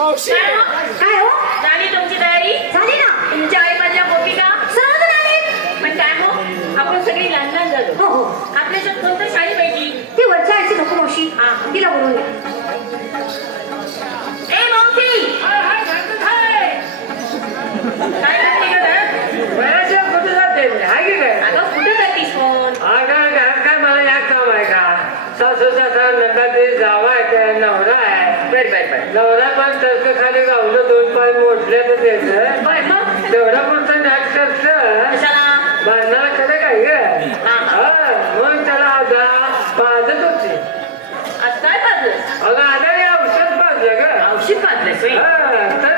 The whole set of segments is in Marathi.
काय हो झाली तुमची तयारी झाली ना तुमच्या आई माझ्या गोपिका सर्व झाली पण काय हो आपण सगळी लहान लहान झालो हो हो आपल्या कोणतं शाळेत पाहिजे ती वरच्या आईची नको मावशी तिला बोलून सासू सासरा नका ते जावा आहे त्या नवरा आहे बर बर नवरा पण तर्क खाली गावलं दोन पाय मोडले तर त्याचं बर मग तेवढा पुढचं नाट करत कशाला भांडणाला खरं काय ग हा, मग त्याला आजा पाजत होती आज काय पाजलं अगं आजारी औषध पाजलं ग औषध पाजलं हा, तर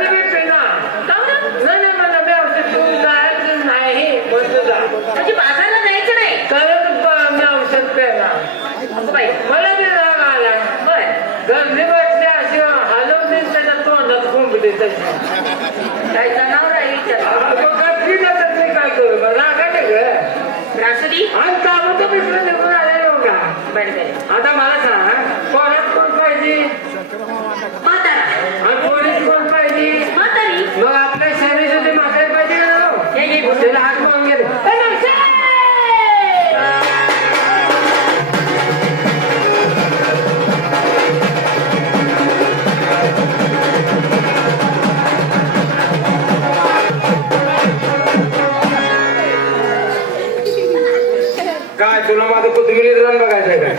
तुला माझं कुतुबिलीत रान बघायचं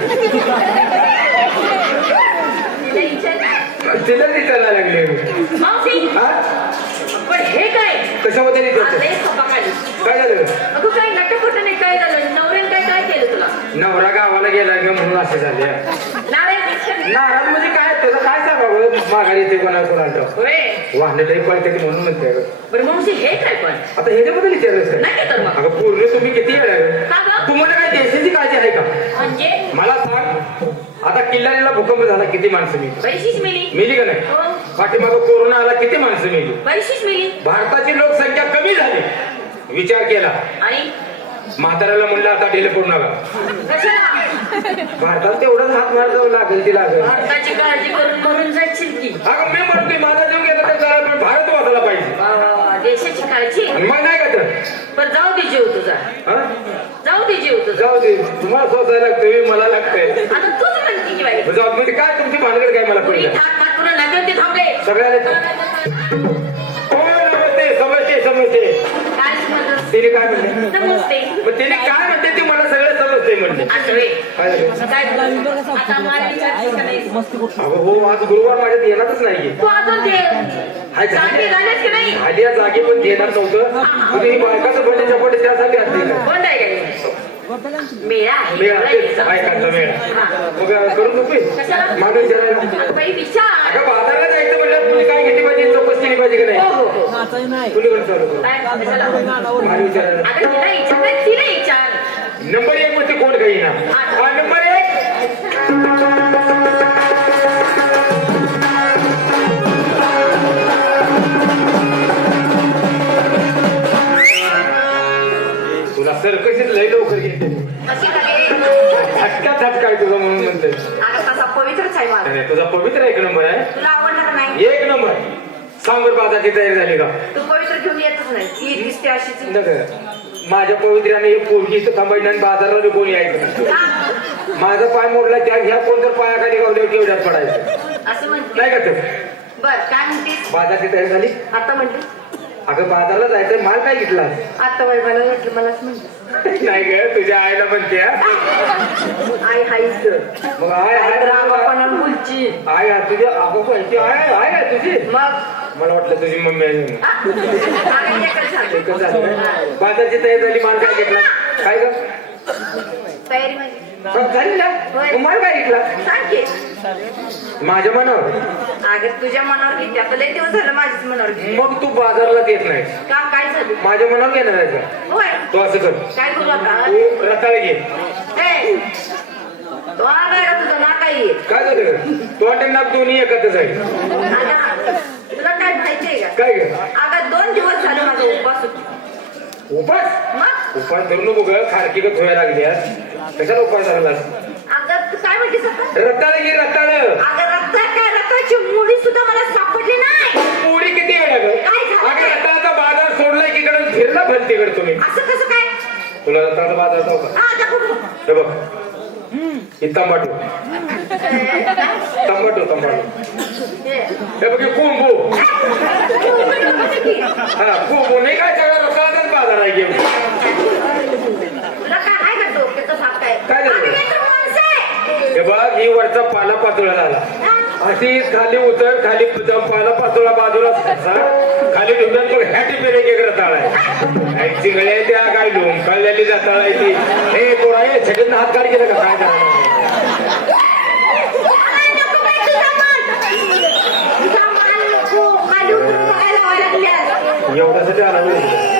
का तिला विचारायला लागले पण हे काय कशामध्ये काय झालं अगं काय नाटकपटन काय झालं नवऱ्याने काय काय केलं तुला नवरा गावाला गेला किंवा म्हणून असे झाले नाराज म्हणजे काय त्याला काय माघारी ते कोणा कोणाला होय वाहनाला पळते की म्हणून म्हणते अगं. बरं मावशी हे काय पण आता हे विचारायचं नाही का तर मग? अगं पूर्ण तुम्ही किती वेळ आहे? का तुम्हाला काय देशाची काळजी आहे का म्हणजे मला सांग आता किल्ल्याला भूकंप झाला किती माणसं मिळली मिली मिली का नाही हो पाठीमागं कोरोना आला किती माणसं मिली मिली भारताची लोकसंख्या कमी झाली विचार केला आणि म्हाताऱ्याला म्हणलं आता ढिले पूर्ण नका भारतात तेवढाच हात मार जाऊ लागेल ती लागेल भारताची काळजी करून मरून जायची ती अगं मी म्हणतोय माझा जीव गेला तर जरा भारत वाचला पाहिजे वा, देशाची काळजी मग नाही का तर पण जाऊ दे जीव तुझा जाऊ दे जीव तुझा जाऊ दे तुम्हाला स्वतःला लागतंय मला लागतंय आता तूच म्हणते की बाई जाऊ म्हणजे काय तुमची भानगड काय मला पुरी पडलं थाट थाट ते थांबले सगळ्याला कोण हो, नमस्ते समजते समजते काय समजत तिने काय म्हणलं नमस्ते मग तिने काय म्हणते ती मला हो, गुरुवार माझ्यात येणारच नाही पण काय घेतली पाहिजे चौकशी पाहिजे का हो, हो. विचार नंबर कशी लय लवकर येते झटका झटका तुझा म्हणून म्हणते तसा पवित्रच आहे तुझा पवित्र एक नंबर आहे तुला आवडणार नाही एक नंबर सांग तयारी झाली का तू पवित्र घेऊन येतच नाही दिसते अशीच माझ्या पवित्र्याने हे पोरगीच थांबायला आणि बाजाराला कोणी यायचं माझा पाय मोडला त्या ह्या कोणत्या पायाखाली गावल्या केवढ्यात पडायचं असं म्हणत नाही का ते बर काय म्हणते बाजारची तयारी झाली आता म्हणते अगं बाजारला जायचं माल काय घेतला आता बाई मला म्हटलं मलाच नाही ग तुझ्या आईला म्हणते आई हाईच मग आय हाय रामापणा मुलची आय हा तुझ्या आपण कोणती आय आय आहे तुझी मग मला वाटलं तुझी मम्मी आहे म्हणून. तयारी झाली माल घेतला काय ग तयारी म्हणजे माझ्या मनावर तुझ्या मनावर किती झालं मनावर मग तू बाजारला येत नाही काय झालं माझ्या मनावर घेणार आहे असं कर काय करू घे तो काय झालं तो दोन्ही एकत्र जाईल काय काय दोन दिवस झाले माझं उपवास उपास उपास धरू नको ग खारकी गत व्हायला लागली कशाला उपास धरलास अगं काय म्हणते रताळ घे रताळ अगं रताळ काय रताळची सुद्धा मला सापडली नाही मुळी किती वेळ अगं अगं रताळाचा बाजार सोडला एकीकडे फिरला भर तिकडे तुम्ही असं कसं काय तुला रताळाचा बाजार जाऊ का बघ ही तंबाटू तंबाटू तंबाटू हे बघ कोंबू हा कोंबू नाही काय सगळं करायचे हे बघ ही वरचा पाला पातोळा झाला अशी खाली उतर खाली पाला पातोळा बाजूला खाली डुंगण पण हॅटी पेरे केकडे ताळाय चिंगळे त्या काय डोंकाळलेली ती हे कोणा हे छकडनं हात काढ केला का काय झालं एवढ्यासाठी आला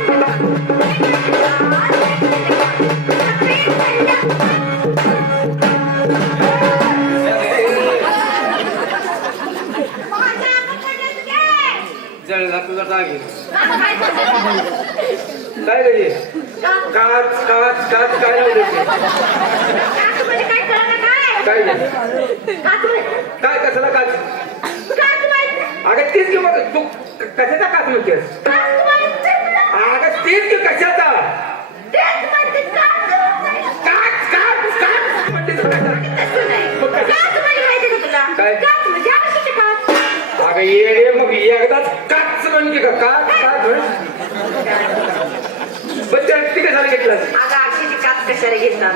मागे काय गजे काच काच काच काय काय काय कशाला काच अगं तीच की मग तू कशाचा काच अगं तीच की का काय आता कशाला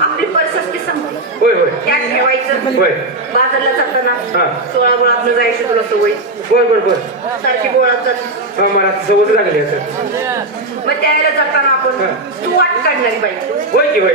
आपली पर्स असते ठेवायचं होय. बाजारला हा. जाताना सोळा आपलं जायचं तुला सवय बर बर बर सारखी गोळा जाते लागली असं मग त्यावेळेला जाताना आपण तू वाट काढणारी बाई होय की होय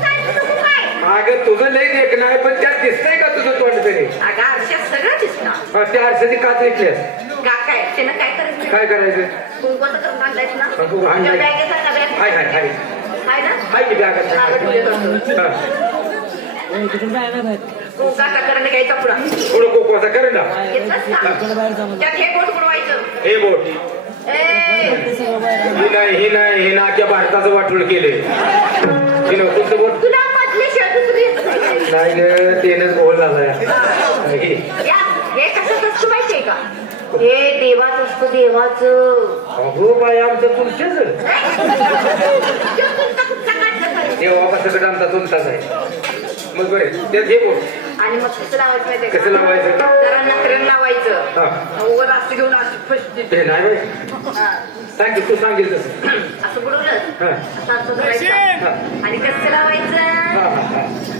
अगं तुझं लय देखणं आहे पण त्यात दिसतंय का तुझं तोंड तरी सगळं दिसत का काय काय करायचं काय करायचं ना ना हे बोट ही नाही ही नाही हे भारताचं वाटूळ केले तुझं बोट नाही ग ist गोल झाला या हे das माहितीये का हे देवाच असतं देवाच आमचं तुमचेच देवा आमचा तुमचाच आहे मग बरे ते हे आणि मग कसं लावायचं कसं लावायचं? जरा लावायचं घेऊन असं तू सांगेल असं आणि कसं लावायचं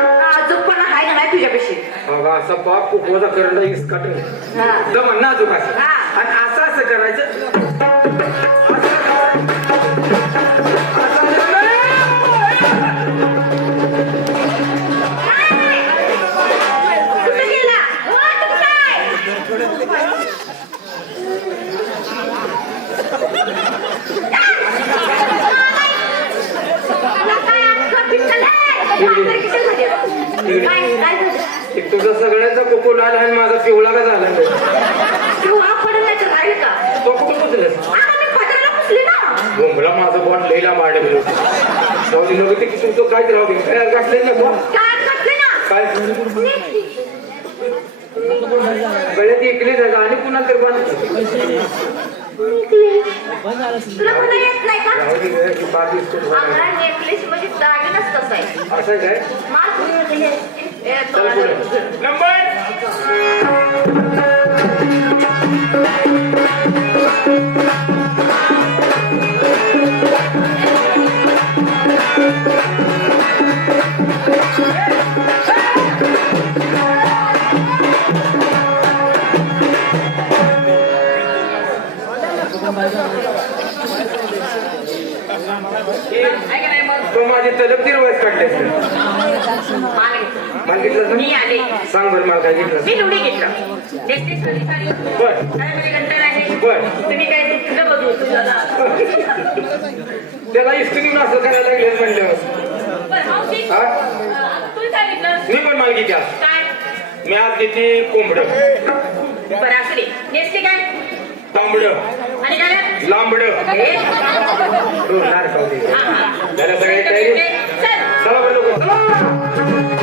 बाबा असा बाप कुकवाचा करंडा इसकाट दम नाजूक असं आणि असं असं करायचं बोंबला माझं बॉट लईला मारले सौदी लोक ते तुमचं काय राहू दे काय गाठले ना बॉट काय गळ्यात एकली जागा आणि पुन्हा तर बंद असं काय नंबर किती रुपये काढले असते मी आले सांग बरं मला काय घेतलं मी लुडी घेतलं काय तुम्ही काय त्याला इस्त्री असं करायला म्हणलं मी पण माल घेते मी आज घेते कोंबड बरं काय तांबड लांबड नार हो, खाऊ दे त्याला सगळे तयारी चला चला